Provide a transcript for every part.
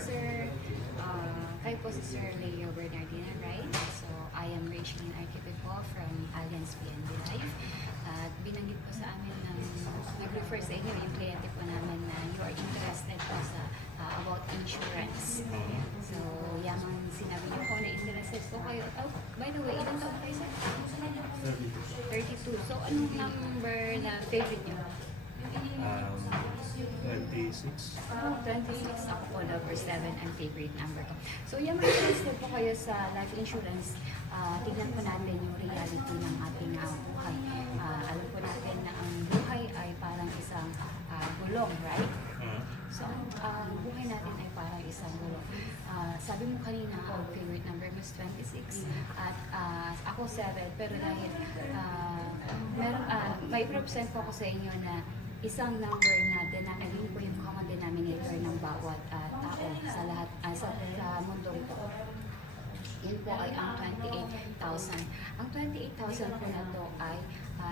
sir. Kayo po si Sir Leo Bernardina, right? So, I am Rachel Archipel po from Alliance PNB Life. At binanggit po sa amin ng nag-refer sa inyo yung kliyente po namin na you are interested po sa about insurance. So, yaman sinabi niyo po na interested po kayo. Oh, by the way, ilang taon kayo, sir? 32. So, anong number na favorite niyo? 26. 26. Ako po, number 7 ang favorite number ko. So, yung mga interested po kayo sa life insurance, tignan po natin yung reality ng ating buhay. Alam po natin na ang buhay ay parang isang gulong, right? So, ang buhay natin ay parang isang gulong. Sabi mo kanina, ang favorite number mo is 26 at ako 7, pero dahil may represent po ako sa inyo na isang number na yun po yung common denominator ng bawat tao sa lahat sa mundo ito. Yun po ay ang 28,000. Ang 28,000 po na to ay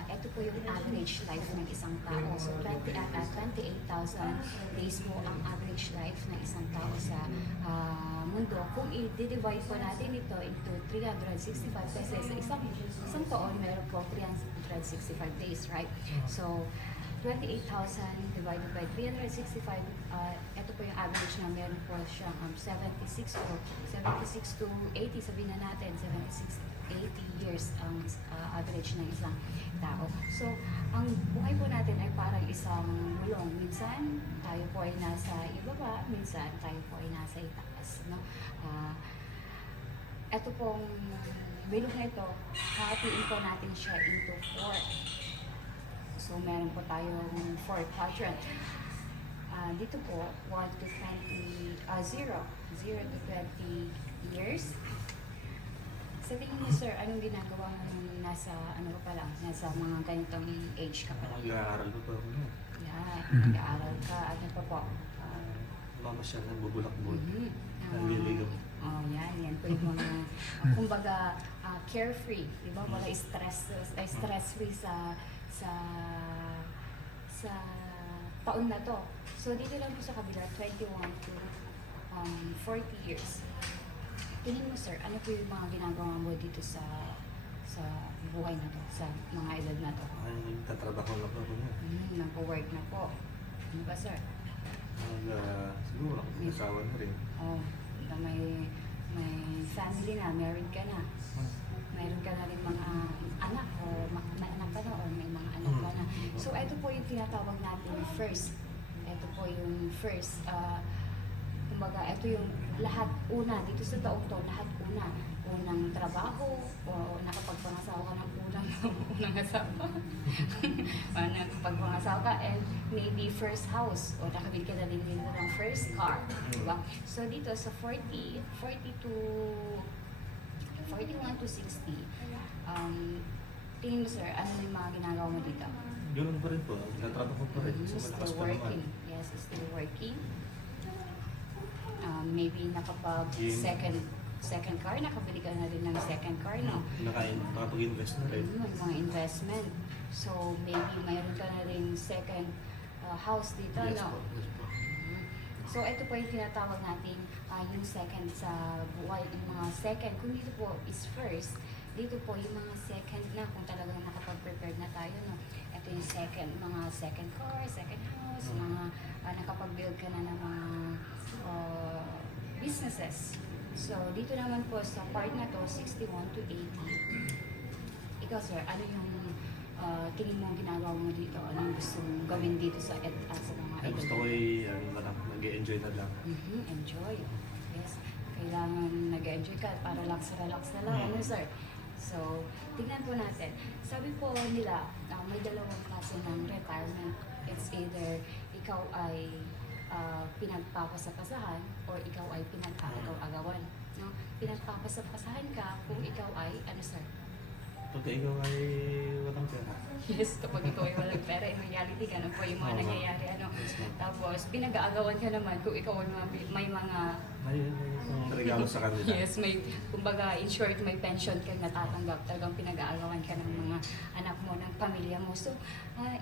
ito po yung average life ng isang tao. So 28,000 days po ang average life ng isang tao sa mundo. Kung i-divide po natin ito into 365 pesos, isang taon meron po 365 days, right? So 28,000 divided by 365, ito po yung average na meron po siyang 76 to 80, sabihin na natin, 76, 80 years ang average ng isang tao. So, ang buhay po natin ay parang isang gulong. Minsan, tayo po ay nasa ibaba, minsan tayo po ay nasa itaas. No? Ito pong bilog na ito, hatiin po natin siya into 4. So, meron po tayong 4 quadrant. Dito po, 1 to 20, 0 to 20 years. Sa tingin niyo, sir, anong ginagawa mo nung nasa, nasa mga ganitong age ka pa lang? Nag-aaral ko pa ako. Yeah, nag-aaral ka. Ano pa po? Mamasyalan, bubulak-bulak. Naliligaw. Oh, yan po yung mga, kumbaga, carefree. Di ba? Wala stress-free sa taon na to. So, dito lang po sa kabila, 21 to 40 years. Tingin mo, sir, ano po yung mga ginagawa mo dito sa buhay na to, sa mga edad na to? Ay, tatrabaho na po ako niya. Nagpo-work na po. Ano ba, sir? Siguro ako asawa na rin. Oh, may family na, married ka na. Mayroon ka na rin mga anak o may anak ka na or may mga anak ka na. So, ito po yung tinatawag natin first. Ito po yung first. Kumbaga, ito yung lahat una. Dito sa taong to, lahat una. Unang trabaho o nakapagpangasawa ka ng unang asawa. Nakapagpangasawa ka and maybe first house o nakabili ka na din dito ng first car. Diba? So, dito sa 41 to 60, tingin mo, sir, ano yung mga ginagawa mo dito? Ganoon pa rin po. Natrabaho pa rin. So, malakas Still pa naman. working. Yes, still working. Maybe second car, nakabili ka na rin ng second car, no? Nakapag-invest na rin. May mga investment. So, maybe mayroon ka na rin second house dito, Yes no? po. Yes po. So, ito po yung tinatawag natin yung second sa buhay. Yung mga second, kung dito po is first, dito po yung mga second na, kung talagang nakapag-prepare na tayo, no? Ito yung second, mga second car, second house, mga nakapag-build ka na ng mga businesses. So, dito naman po sa part na to, 61 to 80. Ikaw, sir, ano yung tingin mo ginagawa mo dito? Ano yung gusto mong gawin dito sa mga Ay, gusto ko nag-enjoy na lang. Enjoy. Yes. Kailangan nag-enjoy ka para relax na lang. Ano, sir? So, tingnan po natin. Sabi po nila, may dalawang klase ng retirement. It's either ikaw ay pinagpapasapasahan or ikaw ay pinag-aagaw-agawan. No? Pinagpapasapasahan ka kung ikaw ay, ano, sir? Pag ikaw ay walang pera. Yes, kapag ikaw ay walang pera, in reality, ganun po yung mga nangyayari. Ano? Tapos, pinag-aagawan ka naman kung ikaw ay may mga... May regalo sa kanila. Yes, kumbaga, in short, may pension kang natatanggap. Talagang pinag-aagawan ka ng mga anak mo, ng pamilya mo. So,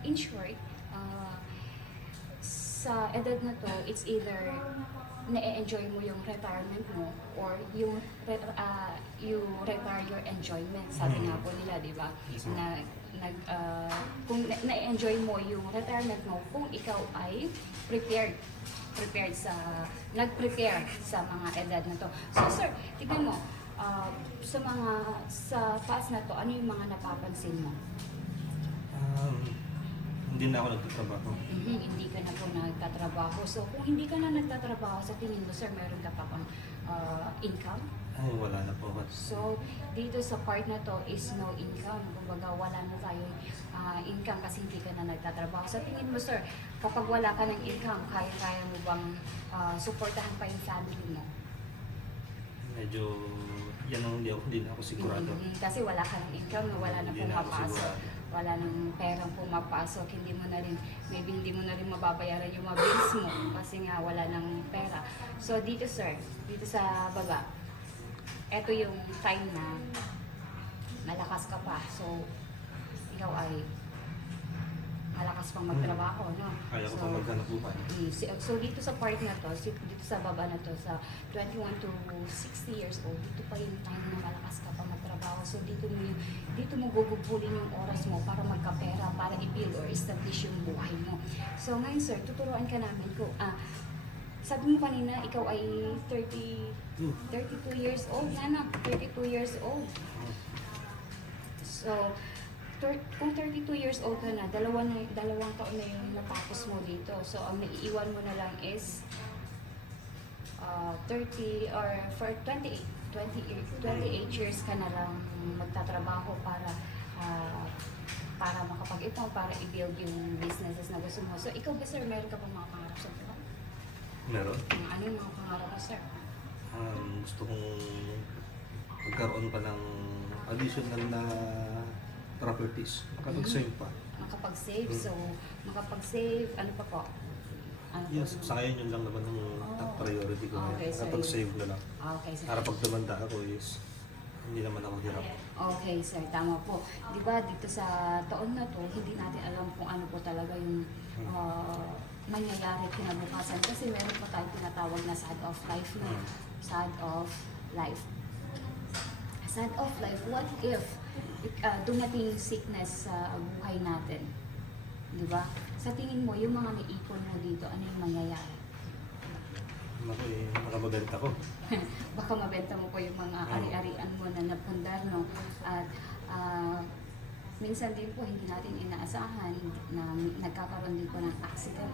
in short, sa edad na to, it's either na-enjoy mo yung retirement mo or you retire your enjoyment. Sabi nga po nila, di ba? Yes, Na, kung na-enjoy mo yung retirement mo, kung ikaw ay prepared nag-prepare sa mga edad na to. So sir, tignan mo, sa taas na to, ano yung mga napapansin mo? Hindi na ako nagtatrabaho. Hindi ka na po nagtatrabaho. So kung hindi ka na nagtatrabaho, sa tingin mo sir, meron ka pa pang income? Ay, wala na po. So, dito sa part na to is no income. Kumbaga, wala na tayong income kasi hindi ka na nagtatrabaho. Sa tingin mo, sir, kapag wala ka ng income, kaya mo bang suportahan pa yung family mo? Medyo, yan ang hindi na ako sigurado. Kasi wala ka ng income, wala na Hindi na ako pumapasok. sigurado. Wala nang perang pumapasok, maybe hindi mo na rin mababayaran yung mga bills mo kasi nga wala nang pera. So, dito sir, dito sa baba, eto yung time na malakas ka pa. So, ikaw ay malakas pang magtrabaho, no? Kaya ko pa maghanap buhay. So, dito sa part na to, dito sa baba na to, sa 21 to 60 years old, dito pa yung time na malakas ka pa magtrabaho. So, dito mo gugugulin yung oras mo para magkapera, para i-build or establish yung buhay mo. So, ngayon sir, tuturuan ka namin ko, sabi mo kanina, ikaw ay 32 years old, ano? 32 years old. So, kung 32 years old ka na, dalawang taon na yung natapos mo dito. So, ang naiiwan mo na lang is 30 or for 28 years ka na lang magtatrabaho para makapag-ipon, para i-build yung businesses na gusto mo. So, ikaw ba sir, meron ka pang mga pangarap sa buhay? Meron. Ano yung mga pangarap mo sir? Gusto kong magkaroon pa ng additional na properties. Makapag-save pa. Makapag-save, so makapag-save, ano pa po? Ano Yes, sa ngayon yun lang naman ang top priority ko. Okay, so Makapag-save na lang. Okay, sir. Para pag tumanda ako is hindi naman ako hirap. Okay, sir. Tama po. Di ba dito sa taon na to, hindi natin alam kung ano po talaga yung mangyayari kinabukasan. Kasi meron pa tayong tinatawag na sad of life na. Sad of life. Sad of life. What if dumating yung sickness sa buhay natin? Di ba? Sa tingin mo, yung mga naipon mo dito, ano yung mangyayari? Makabaganta ko. Baka mabenta mo po yung mga ari-arian mo na napundar, no? At minsan din po hindi natin inaasahan na nagkakaroon din po ng accident.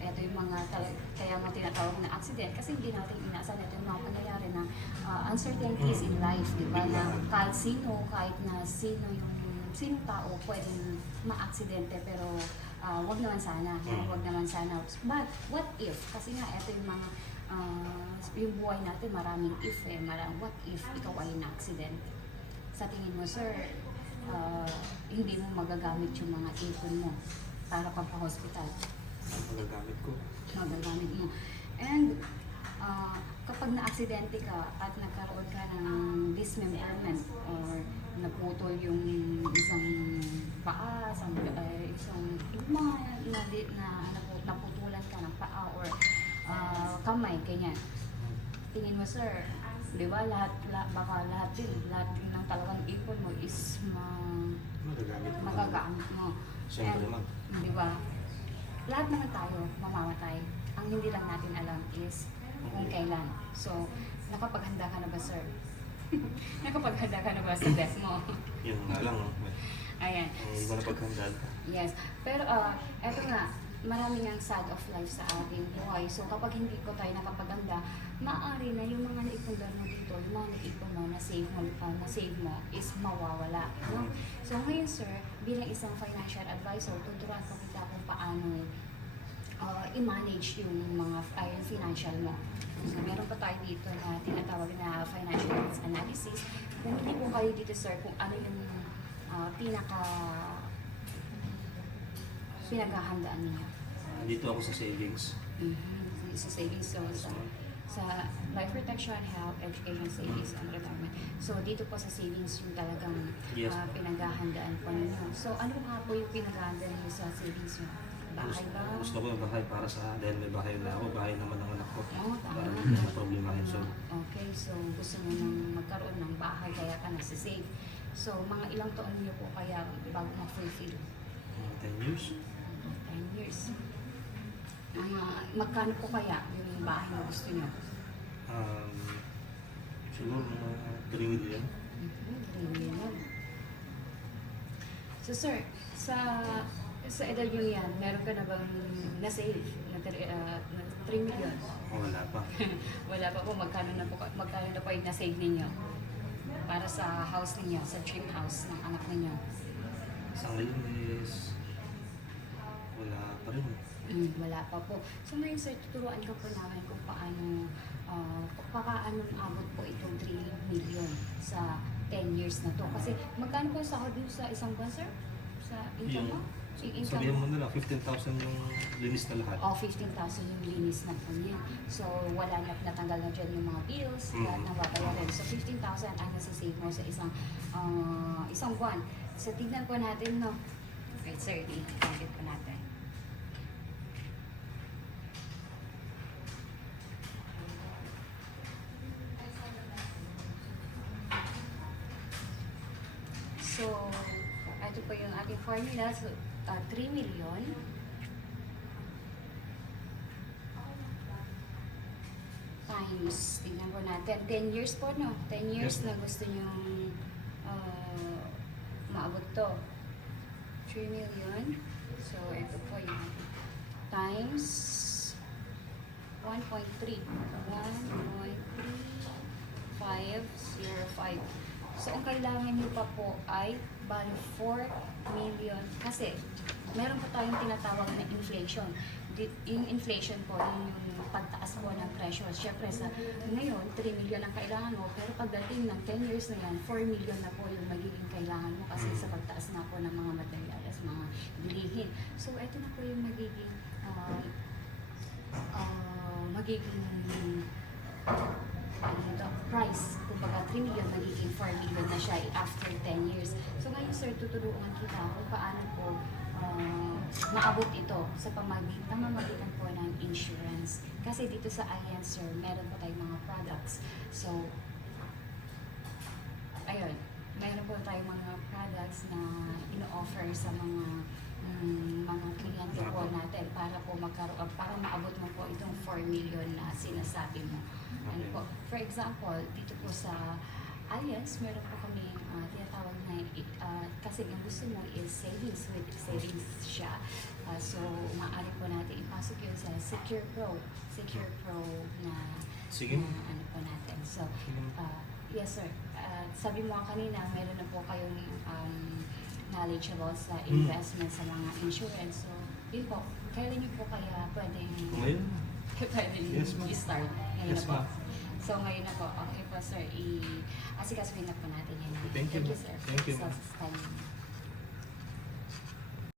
Ito yung mga kaya mo tinatawag na accident kasi hindi natin inaasahan. Ito yung mga pangyayari na uncertainties in life, di ba? Na kahit sinong tao pwedeng ma-aksidente pero wag naman sana. Wag naman sana. But what if? Kasi nga ito yung mga yung buhay natin maraming if what if ikaw ay na-accident? Sa tingin mo sir, hindi mo magagamit yung mga ipon mo para pagpa-hospital. Magagamit ko. Magagamit mo. And kapag na-aksidente ka at nagkaroon ka ng dismemberment or naputol yung isang paa, isang naputulan ka ng paa or kamay, ganyan. Tingin mo sir, di ba baka lahat din ng talagang ipon mo is magagamit mo. Siyempre naman. Di ba? Lahat naman tayo mamamatay. Ang hindi lang natin alam is kung kailan. So, nakapaghanda ka na ba, sir? Nakapaghanda ka na ba sa death mo? Yun nga lang. Ayan. Hindi ko napaghandaan. Yes. Pero, eto nga, maraming ang sad of life sa ating buhay. So, kapag hindi ko tayo nakapaghanda, maaari na yung mga naipundar mo dito, yung mga naipon mo, na-save mo, is mawawala. No? So, ngayon, sir, bilang isang financial advisor, tuturuan ko kita kung paano i-manage yung mga yung financial mo. So, meron pa tayo dito na tinatawag na financial analysis. Kung hindi po kayo dito, sir, kung ano yung pinaghahandaan niyo. Dito ako sa savings. Sa savings, so sa life protection, health, education, savings, and retirement. So, dito po sa savings yung talagang Yes. pinaghahandaan po ninyo. So, ano nga po yung pinaghahandaan niyo sa savings niyo? bahay ba? Gusto ko yung bahay para sa, dahil may bahay na ako, bahay naman ng anak ko. Oo, tama. Para hindi na problema yun. So, Okay, so gusto mo nang magkaroon ng bahay kaya ka nasa-save. So, mga ilang taon niyo po kaya bago ma-fulfill? 10 years. 10 years. Magkano po kaya yung bahay na gusto niyo? Siguro mga 3 million. 3 million. So sir, sa edad nyo yan, meron ka na bang na-save na 3 million? Wala pa. Wala pa po, magkano na po yung na-save ninyo? Para sa house ninyo, sa dream house ng anak ninyo? Sa ngayon is, wala pa rin. Wala pa po. So ngayon sir, tuturuan ko po namin kung paano abot po itong 3 million sa 10 years na to. Kasi magkano po sahod dito sa isang buwan sir? Sa income mo? Yung income Sabihin mo na lang, 15,000 yung linis na lahat. 15,000 yung linis na po niya. So, wala na, natanggal na dyan yung mga bills, lahat ng babayaran. So, 15,000 ang nasa-save mo sa isang buwan. So, tignan po natin, no? Okay, sir, i-calculate po natin. So, ito po yung ating formula. So, 3 million times, tingnan po natin, 10 years po, no? 10 years na gusto nyong maabot to. 3 million. So, ito po yung times 1.3. 1.3505. So, ang kailangan nyo pa po ay bali 4 million. Kasi, meron pa tayong tinatawag na inflation. Yung inflation po, yung pagtaas po ng presyo. Siyempre, ngayon, 3 million ang kailangan mo. Pero pagdating ng 10 years na yan, 4 million na po yung magiging kailangan mo kasi sa pagtaas na po ng mga materyales, mga bilihin. So, ito na po yung magiging price. Kumbaga, 3 million, magiging 4 million na siya after 10 years. So ngayon sir, tutulungan kita kung paano po maabot ito sa pamamagitan po ng insurance. Kasi dito sa Alliance sir, meron po tayong mga products. So, ayun, meron po tayong mga products na ino-offer sa mga kliyente po natin para po para maabot mo po itong 4 million na sinasabi mo. Ano po? For example, dito po sa Alliance, meron po kami tinatawag na kasi yung gusto mo is savings with savings siya. So, maaari po natin ipasok yun sa Secure Pro na Sige. ano po natin. So, yes sir. Sabi mo kanina, meron na po kayong knowledge about sa investment sa mga insurance. So, yun po. Kailan niyo po kaya pwedeng Ngayon? Yes, ma'am. i-start? Ngayon Yes, na po. ma'am. So, ngayon na po. Okay po, sir. Asikasuhin na po natin yan. Thank you, sir. Thank you, So, ma'am. sa time.